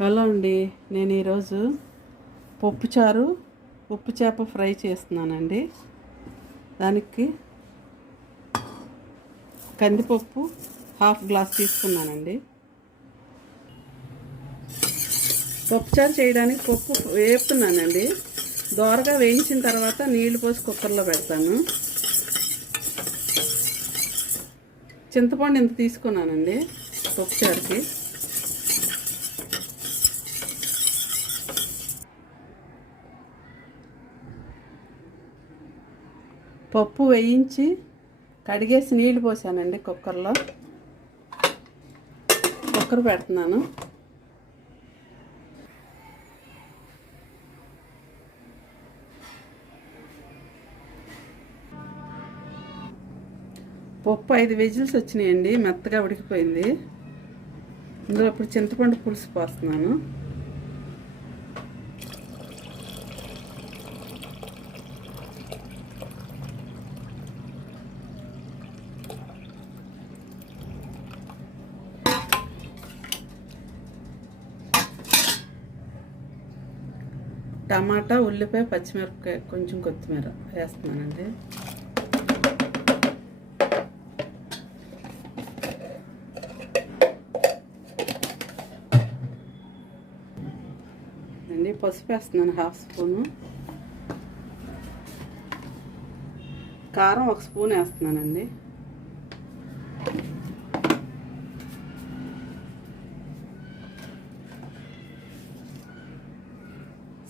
Hello అండి, నేను ఈరోజు పప్పుచారు ఉప్పు చేప ఫ్రై చేస్తున్నానండి. దానికి కందిపప్పు హాఫ్ గ్లాస్ తీసుకున్నానండి. పప్పుచారు చేయడానికి పప్పు వేపుతున్నానండి. దోరగా వేయించిన తర్వాత నీళ్లు పోసి కుక్కర్లో పెడతాను. చింతపండు ఇంత తీసుకున్నానండి పప్పుచారుకి. పప్పు వేయించి కడిగేసి నీళ్ళు పోసానండి కుక్కర్లో. కుక్కర్ పెడుతున్నాను. పప్పు 5 విజిల్స్ వచ్చినాయండి, మెత్తగా ఉడికిపోయింది. ఇందులో ఇప్పుడు చింతపండు పులుసు పోస్తున్నాను. టమాటా, ఉల్లిపాయ, పచ్చిమిరపకాయ, కొంచెం కొత్తిమీర వేస్తున్నానండి. పసుపు వేస్తున్నాను 1/2 స్పూను. కారం 1 స్పూన్ వేస్తున్నానండి.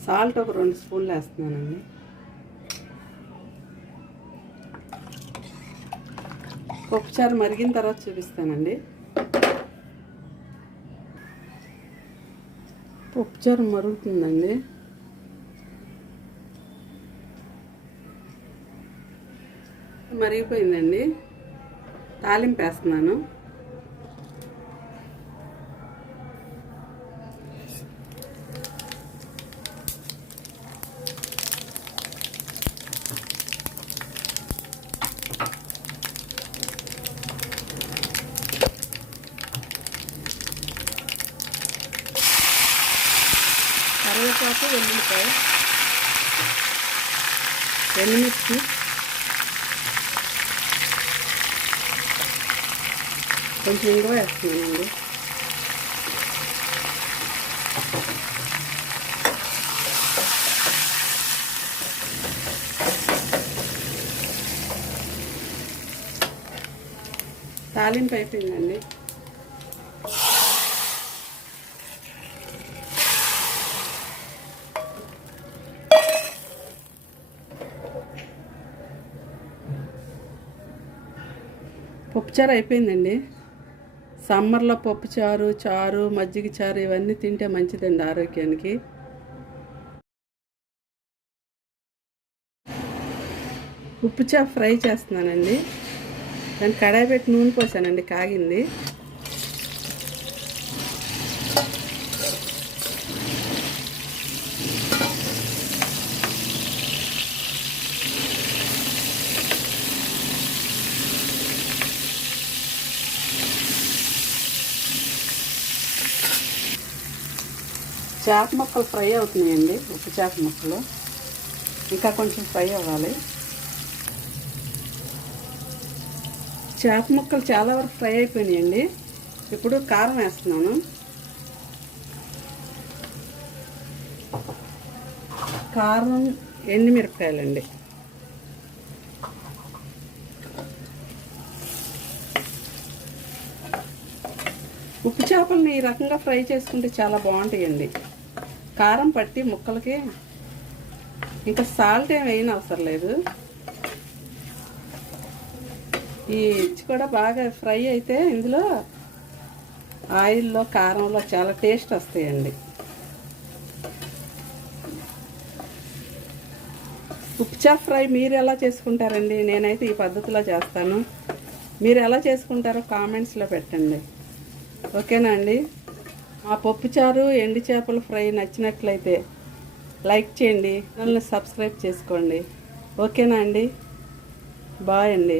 సాల్ట్ ఒక 2 స్పూన్లు వేస్తున్నానండి. పప్పుచారు మరిగిన తర్వాత చూపిస్తానండి. పప్పుచారు మరుగుతుందండి. మరిగిపోయిందండి. తాలింపు వేస్తున్నాను. కరివేపాకు, వెల్లుల్లిపాయ, ఎండుమిర్చి, కొంచెం ఇంగువ వేస్తున్నానండి. తాలింపు అయిపోయిందండి. పప్పుచారు అయిపోయిందండి. సమ్మర్లో పప్పుచారు, చారు, మజ్జిగ చారు ఇవన్నీ తింటే మంచిదండి ఆరోగ్యానికి. ఉప్పుచారు ఫ్రై చేస్తున్నానండి. దాన్ని కడాయి పెట్టి నూనె పోసానండి, కాగింది. చేప ముక్కలు ఫ్రై అవుతున్నాయండి. ఉప్పు చేప ముక్కలు ఇంకా కొంచెం ఫ్రై అవ్వాలి. చేప ముక్కలు చాలా వరకు ఫ్రై అయిపోయినాయండి. ఇప్పుడు కారం వేస్తున్నాను. కారం, ఎండుమిరపకాయలండి. ఉప్పు చేపలని ఈ రకంగా ఫ్రై చేసుకుంటే చాలా బాగుంటాయండి. కారం పట్టి ముక్కలకి ఇంకా సాల్ట్ ఏం వేయని అవసరం లేదు. ఈ కూడా బాగా ఫ్రై అయితే ఇందులో ఆయిల్లో, కారంలో చాలా టేస్ట్ వస్తాయండి. ఉప్పుచారు ఫ్రై మీరు ఎలా చేసుకుంటారండి? నేనైతే ఈ పద్ధతిలో చేస్తాను. మీరు ఎలా చేసుకుంటారో కామెంట్స్లో పెట్టండి. ఓకేనా అండి? మా పప్పుచారు, ఎండు చేపల ఫ్రై నచ్చినట్లయితే లైక్ చేయండి, ఛానల్ని సబ్స్క్రైబ్ చేసుకోండి. ఓకేనా అండి? బాయ్ అండి.